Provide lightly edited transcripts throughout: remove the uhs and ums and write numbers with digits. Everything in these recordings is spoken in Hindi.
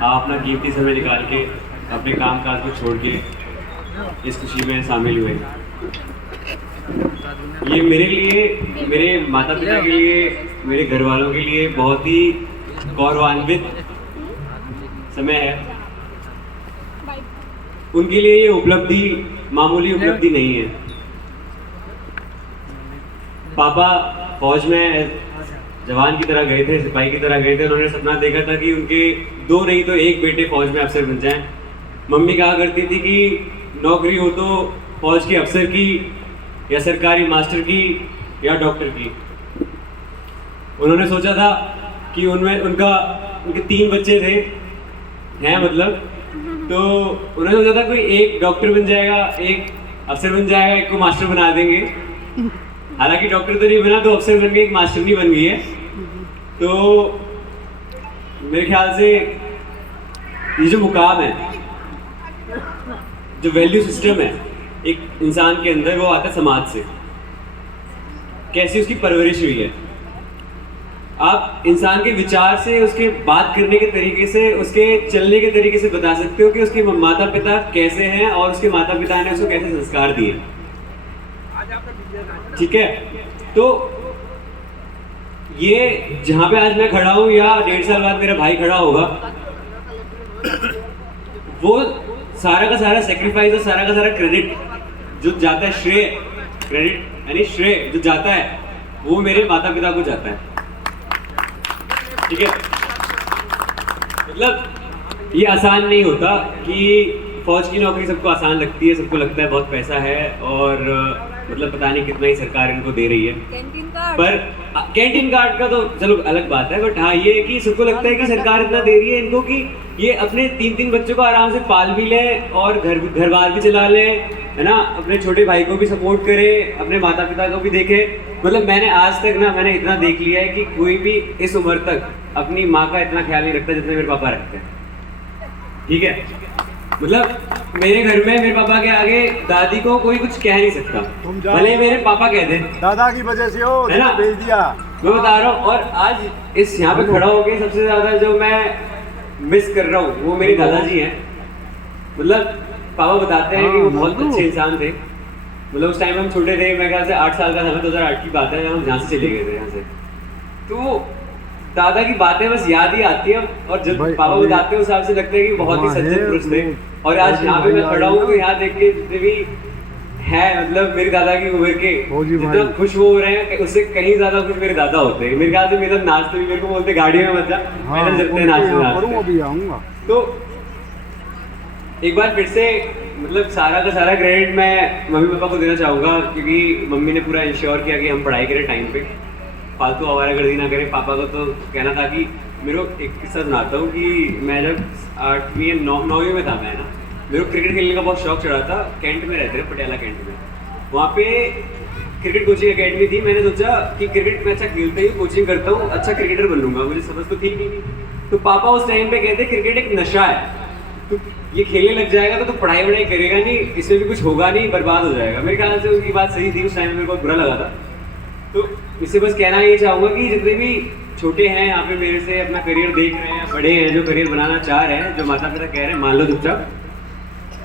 आप अपना कीमती समय निकाल के अपने काम काज को छोड़ के इस खुशी में शामिल हुए। ये मेरे लिए, मेरे माता पिता के लिए, मेरे घर वालों के लिए बहुत ही गौरवान्वित समय है। उनके लिए ये उपलब्धि मामूली उपलब्धि नहीं है। पापा फौज में जवान की तरह गए थे, सिपाही की तरह गए थे। उन्होंने सपना देखा था कि उनके दो नहीं तो एक बेटे फौज में अफसर बन जाएं। मम्मी कहा करती थी कि नौकरी हो तो फौज के अफसर की, या सरकारी मास्टर की, या डॉक्टर की। उन्होंने सोचा था कि उनके 3 बच्चे थे हैं मतलब, तो उन्होंने सोचा था कोई एक डॉक्टर बन जाएगा, एक अफसर बन जाएगा, एक को मास्टर बना देंगे। हालांकि डॉक्टर तो नहीं बना, 2 अफसर बन गए, एक मास्टर नहीं बन गई है। तो मेरे ख्याल से ये जो मुकाम है, जो वैल्यू सिस्टम है एक इंसान के अंदर, वो आता है समाज से, कैसी उसकी परवरिश हुई है। आप इंसान के विचार से, उसके बात करने के तरीके से, उसके चलने के तरीके से बता सकते हो कि उसके माता पिता कैसे हैं और उसके माता पिता ने उसको कैसे संस्कार दिए। ठीक है, तो ये जहां पे आज मैं खड़ा हूं या 1.5 साल बाद मेरा भाई खड़ा होगा, वो सारा का सारा सेक्रीफाइस और सारा का सारा क्रेडिट जो जाता है, क्रेडिट यानी श्रेय जो जाता है, वो मेरे माता पिता को जाता है। ठीक है, मतलब ये आसान नहीं होता कि फौज की नौकरी सबको आसान लगती है, सबको लगता है बहुत पैसा है और मतलब पता नहीं कितना ही सरकार इनको दे रही है। पर कैंटीन कार्ड का तो चलो अलग बात है, बट हाँ ये है कि सबको लगता है कि सरकार इतना दे रही है इनको कि ये अपने 3-3 बच्चों को आराम से पाल भी लें और घर बार भी चला लें, है ना, अपने छोटे भाई को भी सपोर्ट करे, अपने माता पिता को भी देखे। मतलब मैंने आज तक ना मैंने इतना देख लिया है कि कोई भी इस उम्र तक अपनी माँ का इतना ख्याल नहीं रखता जितना मेरे पापा रखते हैं। ठीक है, मतलब मेरे घर में मेरे पापा के आगे दादी को कोई कुछ कह नहीं सकता, भले मेरे पापा कह दें दादा की वजह से हो, है ना, भेज दिया। मैं बता रहा हूँ, और आज इस यहाँ पे खड़ा होके सबसे ज्यादा जो मैं मिस कर रहा हूँ वो मेरे दादाजी हैं। मतलब पापा बताते हैं कि वो बहुत अच्छे इंसान थे। मतलब उस टाइम हम छोटे थे, मेरे ख्याल से 8 साल का था मैं, 2008 की बात है, जब हम यहाँ से चले गए थे यहाँ से। तो दादा की बातें बस याद ही आती है, और जब पापा बताते हैं उस हिसाब से लगता है कि बहुत ही सज्जन पुरुष थे। और आज यहाँ पे मैं खड़ा हूँ तो यहाँ देख के जितने भी है, मतलब मेरी दादा की उम्र के, जितना खुश वो हो रहे हैं उससे कहीं ज्यादा खुश मेरे दादा होते हैं। मेरे ख्याल से मेरे नाचते भी, मेरे को बोलते गाड़ी में मत जा, पैदल चलते हैं नाचते। तो एक बार फिर से मतलब सारा का सारा क्रेडिट मैं मम्मी पापा को देना चाहूँगा, क्योंकि मम्मी ने पूरा इंश्योर किया कि हम पढ़ाई करें टाइम पे, फालतू आवारागर्दी ना करें। पापा को तो कहना था कि मेरे को एक किस्सा सुनाता हूँ कि मैं जब 8वीं या 9वीं में था, मैं ना, मेरे को क्रिकेट खेलने का बहुत शौक चढ़ा था। कैंट में रहते थे, पटियाला कैंट में, वहाँ पे क्रिकेट कोचिंग अकेडमी थी। मैंने सोचा कि क्रिकेट में अच्छा खेलते ही कोचिंग करता हूँ, अच्छा क्रिकेटर बन लूँगा, मुझे समझ तो थी नहीं। तो पापा उस टाइम पे कहते क्रिकेट एक नशा है, तो ये खेलने लग जाएगा तो पढ़ाई वढ़ाई करेगा नहीं, इसमें भी कुछ होगा नहीं, बर्बाद हो जाएगा। मेरे ख्याल से उनकी बात सही थी, उस टाइम में मेरे को बुरा लगा था। तो इससे बस कहना ये चाहूँगा कि जितने भी छोटे हैं यहाँ पे मेरे से अपना करियर देख रहे हैं, बड़े हैं जो करियर बनाना चाह रहे हैं, जो माता पिता कह रहे हैं मान लो चुपचाप,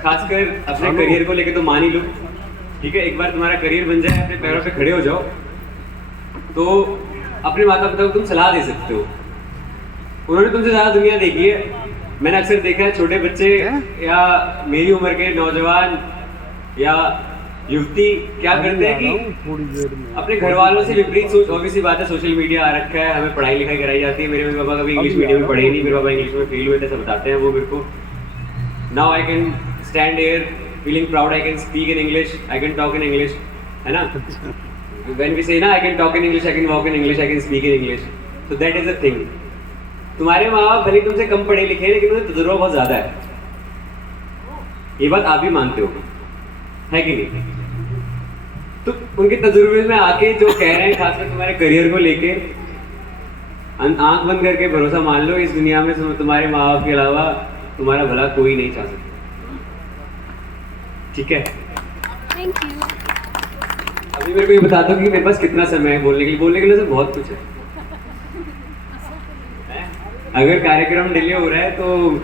खासकर अपने करियर को लेके तो मान ही लो। ठीक है, एक बार तुम्हारा करियर बन जाए, अपने पैरों पे खड़े हो जाओ, तो अपने माता पिता को तुम सलाह दे सकते हो। उन्होंने तुमसे ज़्यादा दुनिया देखी है। मैंने अक्सर देखा है छोटे बच्चे या मेरी उम्र के नौजवान या युवती क्या करते हैं कि अपने घर वालों से विपरीत सोच। ऑब्वियसली बात है, सोशल मीडिया आ रखा है, हमें पढ़ाई लिखाई कराई जाती है। मेरे पापा कभी इंग्लिश मीडियम में पढ़े नहीं, मेरे पापा इंग्लिश में फेल हुए थे, सब बताते हैं वो मेरे को। Now I can stand here feeling proud, I can speak in English, I can talk in English, है ना। व्हेन वी से ना I can talk in English, I can walk in English, I can speak in English, so that is the thing. तुम्हारे माँ बाप भले तुमसे कम पढ़े लिखे, लेकिन उन्हें तजुर्बा बहुत ज्यादा है, ये बात आप भी मानते हो, है कि नहीं। तो उनके तजुर्बे में आके जो कह रहे हैं, खासकर तुम्हारे करियर को लेके, आंख बंद करके भरोसा मान लो, इस दुनिया में तुम्हारे माँ बाप के अलावा तुम्हारा भला कोई नहीं चाह सकता। ठीक है, थैंक यू। अभी मेरे को ये बता दो कि मेरे पास कितना समय है बोलने के लिए। बोलने के लिए तो बहुत कुछ है। अगर कार्यक्रम डिले हो रहा है तो